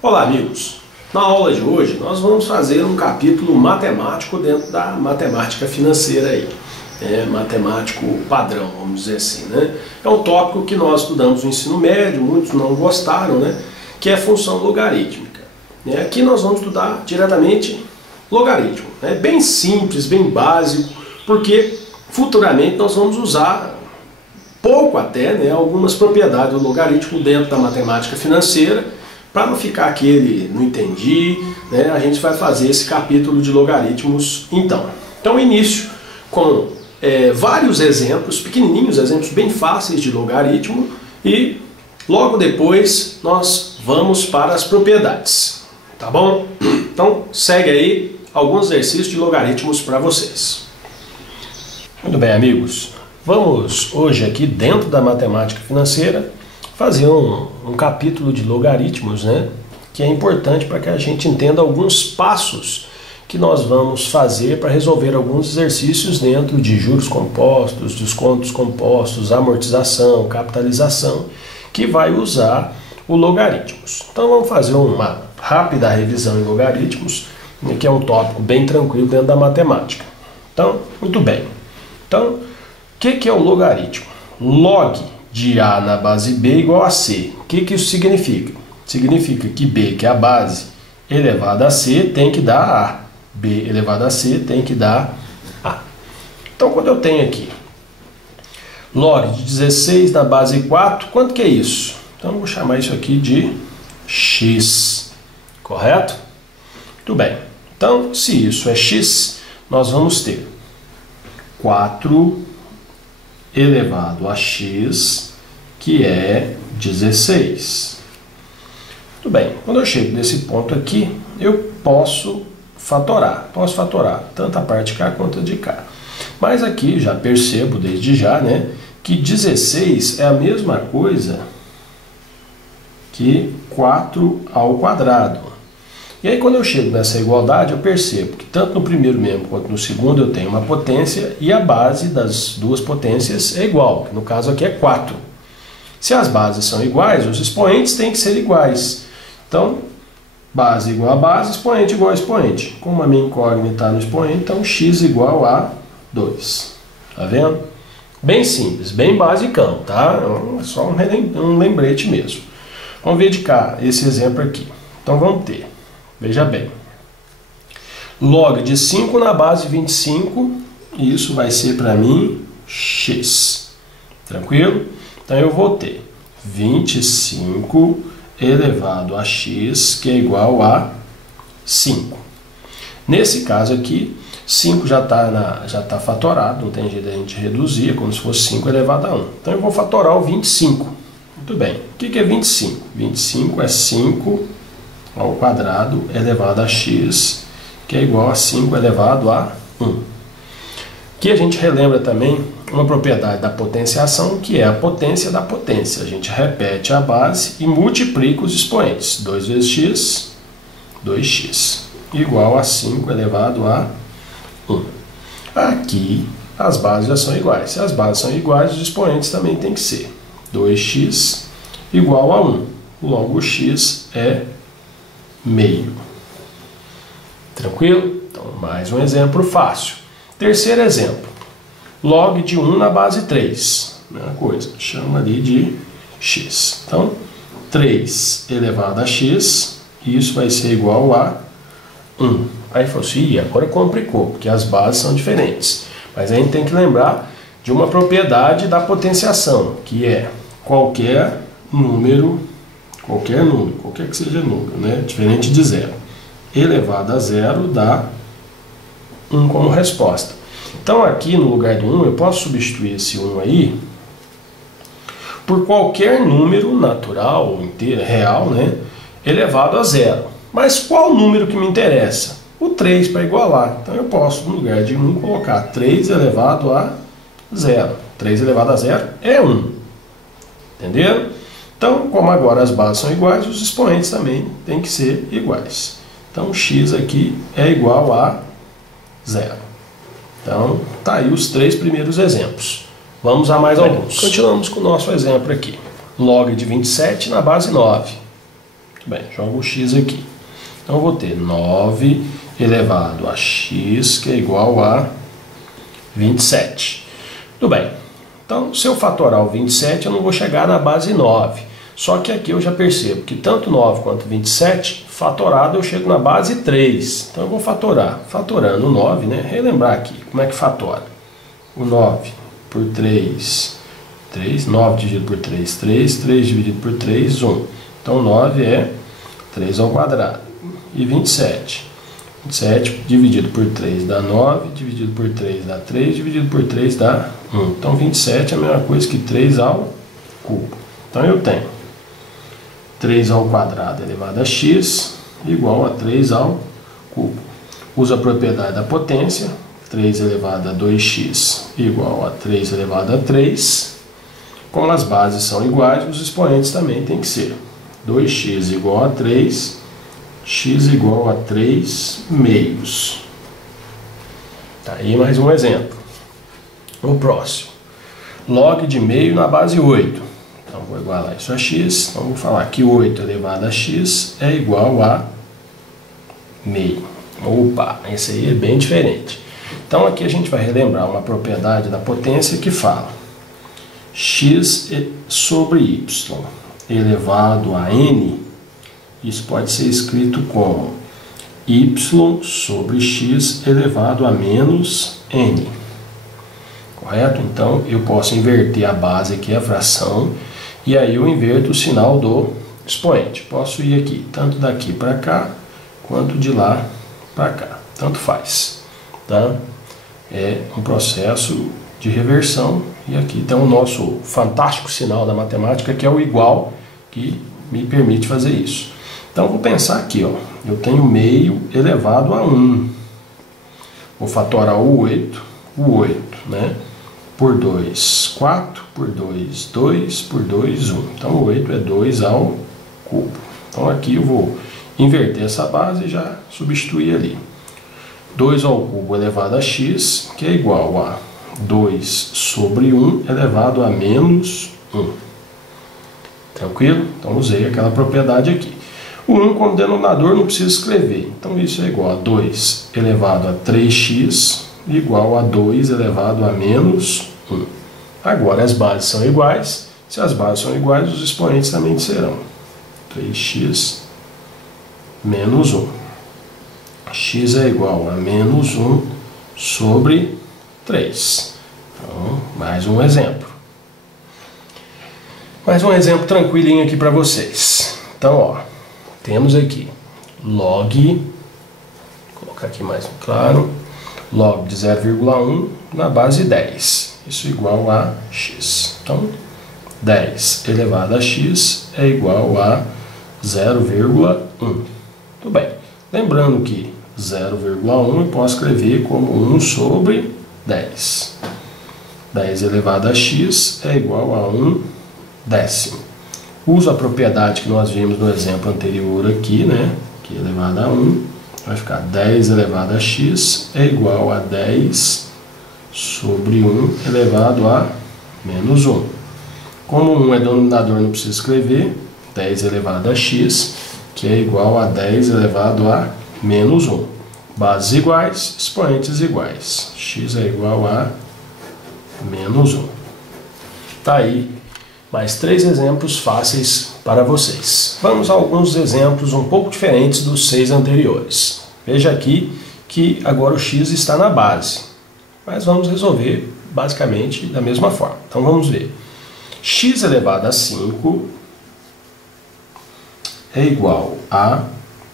Olá, amigos! Na aula de hoje nós vamos fazer um capítulo matemático dentro da matemática financeira aí. Matemático padrão, vamos dizer assim, né? É um tópico que nós estudamos no ensino médio, muitos não gostaram, né? Que é função logarítmica. Aqui nós vamos estudar diretamente logaritmo. Bem simples, bem básico, porque futuramente nós vamos usar pouco até, algumas propriedades do logaritmo dentro da matemática financeira. Para não ficar aquele não entendi, a gente vai fazer esse capítulo de logaritmos então. Então início com vários exemplos, pequenininhos, exemplos bem fáceis de logaritmo, e logo depois nós vamos para as propriedades, tá bom? Então segue aí alguns exercícios de logaritmos para vocês. Muito bem, amigos, vamos hoje aqui dentro da matemática financeira fazer um capítulo de logaritmos, que é importante para que a gente entenda alguns passos que nós vamos fazer para resolver alguns exercícios dentro de juros compostos, descontos compostos, amortização, capitalização, que vai usar o logaritmos. Então vamos fazer uma rápida revisão em logaritmos, que é um tópico bem tranquilo dentro da matemática. Então, muito bem. Então, o que é o logaritmo? Log de A na base B igual a C. O que isso significa? Significa que B, que é a base, elevado a C, tem que dar A. B elevado a C tem que dar A. Então, quando eu tenho aqui log de 16 na base 4, quanto que é isso? Então, eu vou chamar isso aqui de x. Correto? Muito bem. Então, se isso é x, nós vamos ter 4 elevado a x, que é 16. Muito bem, quando eu chego nesse ponto aqui, eu posso fatorar. Posso fatorar tanto a parte de cá quanto a de cá. Mas aqui já percebo desde já, que 16 é a mesma coisa que 4 ao quadrado. E aí quando eu chego nessa igualdade, eu percebo que tanto no primeiro membro quanto no segundo eu tenho uma potência e a base das duas potências é igual, que no caso aqui é 4. Se as bases são iguais, os expoentes têm que ser iguais. Então, base igual a base, expoente igual a expoente. Como a minha incógnita está no expoente, então x igual a 2. Tá vendo? Bem simples, bem basicão, tá? É só um lembrete mesmo. Vamos verificar esse exemplo aqui. Então vamos ter. Veja bem, log de 5 na base 25, isso vai ser para mim x. Tranquilo? Então eu vou ter 25 elevado a x, que é igual a 5. Nesse caso aqui, 5 já tá fatorado, não tem jeito de a gente reduzir, é como se fosse 5 elevado a 1. Então eu vou fatorar o 25. Muito bem, o que é 25? 25 é 5 ao quadrado elevado a x, que é igual a 5 elevado a 1. Aqui a gente relembra também uma propriedade da potenciação, que é a potência da potência. A gente repete a base e multiplica os expoentes. 2 vezes x, 2x, igual a 5 elevado a 1. Aqui as bases já são iguais. Se as bases são iguais, os expoentes também tem que ser. 2x igual a 1. Logo, x é meio. Tranquilo? Então, mais um exemplo fácil. Terceiro exemplo. Log de 1 na base 3. Mesma coisa, chama ali de x. Então, 3 elevado a x, isso vai ser igual a 1. Aí falou assim, agora complicou, porque as bases são diferentes. Mas a gente tem que lembrar de uma propriedade da potenciação, que é qualquer número, qualquer que seja número, diferente de zero, elevado a zero dá 1 como resposta. Então aqui no lugar do 1 eu posso substituir esse 1 aí por qualquer número natural, inteiro, real, elevado a zero. Mas qual número que me interessa? O 3 para igualar. Então eu posso, no lugar de 1, colocar 3 elevado a zero. 3 elevado a zero é 1. Entenderam? Então, como agora as bases são iguais, os expoentes também têm que ser iguais. Então, x aqui é igual a 0. Então, tá aí os 3 primeiros exemplos. Vamos a mais alguns. Continuamos com o nosso exemplo aqui. Log de 27 na base 9. Muito Bem, jogo o x aqui. Então eu vou ter 9 elevado a x, que é igual a 27. Tudo bem. Então, se eu fatorar o 27, eu não vou chegar na base 9. Só que aqui eu já percebo que tanto 9 quanto 27, fatorado eu chego na base 3. Então eu vou fatorar. Fatorando o 9, né? Relembrar aqui, como é que fatora? O 9 por 3, 3, 9 dividido por 3, 3, 3 dividido por 3, 1. Então 9 é 3 ao quadrado. E 27. 27 dividido por 3 dá 9, dividido por 3 dá 3, dividido por 3 dá 1. Então 27 é a mesma coisa que 3 ao cubo. Então eu tenho 3 ao quadrado elevado a x igual a 3 ao cubo. Usa a propriedade da potência, 3 elevado a 2x igual a 3 elevado a 3. Como as bases são iguais, os expoentes também têm que ser 2x igual a 3, x igual a 3 meios. Tá aí mais um exemplo. O próximo. Log de meio na base 8. Então vou igualar isso a x. Então vou falar que 8 elevado a x é igual a meio. Opa, esse aí é bem diferente. Então aqui a gente vai relembrar uma propriedade da potência que fala x sobre y elevado a n. Isso pode ser escrito como y sobre x elevado a menos n. Correto? Então, eu posso inverter a base aqui, a fração, e aí eu inverto o sinal do expoente. Posso ir aqui, tanto daqui para cá, quanto de lá para cá. Tanto faz. Tá? É um processo de reversão, e aqui tem o nosso fantástico sinal da matemática, que é o igual, que me permite fazer isso. Então, vou pensar aqui, ó, eu tenho meio elevado a 1. Vou fatorar o 8, né? Por 2, 4, por 2, 2, por 2, 1. Então, o 8 é 2 ao cubo. Então, aqui eu vou inverter essa base e já substituir ali. 2 ao cubo elevado a x, que é igual a 2 sobre 1 elevado a menos 1. Tranquilo? Então, usei aquela propriedade aqui. O 1 como denominador não precisa escrever. Então, isso é igual a 2 elevado a 3x igual a 2 elevado a menos 1. Agora, as bases são iguais. Se as bases são iguais, os expoentes também serão 3x menos 1. X é igual a menos 1 sobre 3. Então, mais um exemplo. Mais um exemplo tranquilinho aqui para vocês. Então, ó, temos aqui log, vou colocar aqui mais claro, log de 0,1 na base 10. Isso igual a x. Então, 10 elevado a x é igual a 0,1. Tudo bem. Lembrando que 0,1 eu posso escrever como 1 sobre 10. 10 elevado a x é igual a 1 décimo. Uso a propriedade que nós vimos no exemplo anterior aqui, né? Que é elevado a 1. Vai ficar 10 elevado a x é igual a 10 sobre 1 elevado a menos 1. Como 1 é denominador, não precisa escrever. 10 elevado a x, que é igual a 10 elevado a menos 1. Bases iguais, expoentes iguais. X é igual a menos 1. Tá aí mais 3 exemplos fáceis para vocês. Vamos a alguns exemplos um pouco diferentes dos 6 anteriores. Veja aqui que agora o x está na base, mas vamos resolver basicamente da mesma forma. Então vamos ver. X elevado a 5 é igual a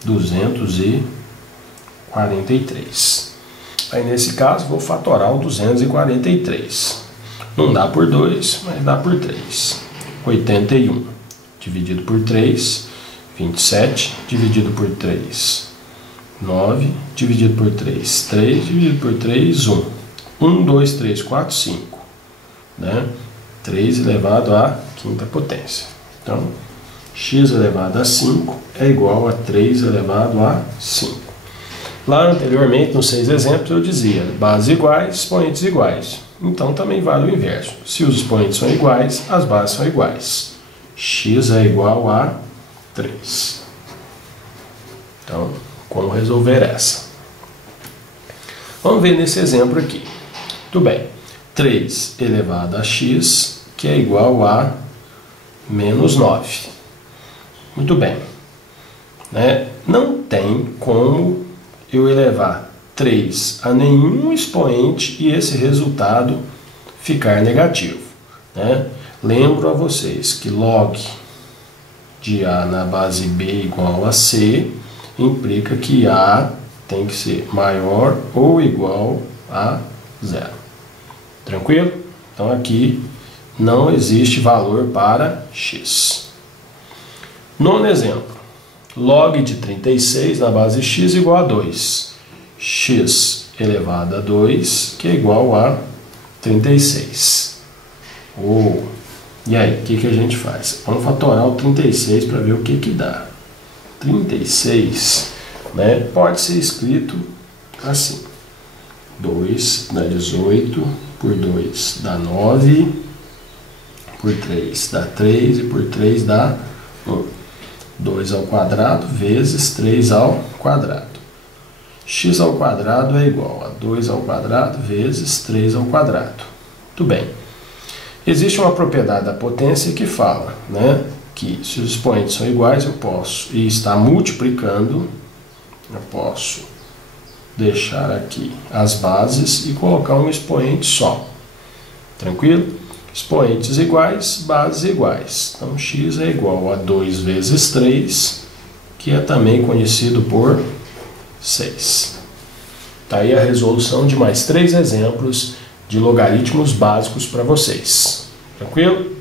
243. Aí nesse caso vou fatorar o 243. Não dá por 2, mas dá por 3. 81 dividido por 3, 27 dividido por 3, 9 dividido por 3, 3 dividido por 3, 1. 1, 2, 3, 4, 5. Né? 3 elevado à quinta potência. Então, x elevado a 5 é igual a 3 elevado a 5. Lá anteriormente, nos 6 exemplos, eu dizia bases iguais, expoentes iguais. Então também vale o inverso. Se os expoentes são iguais, as bases são iguais. X é igual a 3. Então, como resolver essa? Vamos ver nesse exemplo aqui. Tudo bem. 3 elevado a x, que é igual a menos 9. Muito bem. Né? Não tem como eu elevar 3 a nenhum expoente e esse resultado ficar negativo. Né? Lembro a vocês que log de A na base B igual a C implica que A tem que ser maior ou igual a 0. Tranquilo? Então aqui não existe valor para x. Nono exemplo. Log de 36 na base x igual a 2. X elevado a 2, que é igual a 36. E aí, o que a gente faz? Vamos fatorar o 36 para ver o que dá. 36, né, pode ser escrito assim. 2 dá 18, por 2 dá 9, por 3 dá 3 e por 3 dá 1. 2 ao quadrado vezes 3 ao quadrado. X ao quadrado é igual a 2 ao quadrado vezes 3 ao quadrado. Muito bem. Existe uma propriedade da potência que fala, né, que se os expoentes são iguais, eu posso, e está multiplicando, eu posso deixar aqui as bases e colocar um expoente só. Tranquilo? Expoentes iguais, bases iguais. Então, x é igual a 2 vezes 3, que é também conhecido por 6. Está aí a resolução de mais 3 exemplos de logaritmos básicos para vocês. Tranquilo?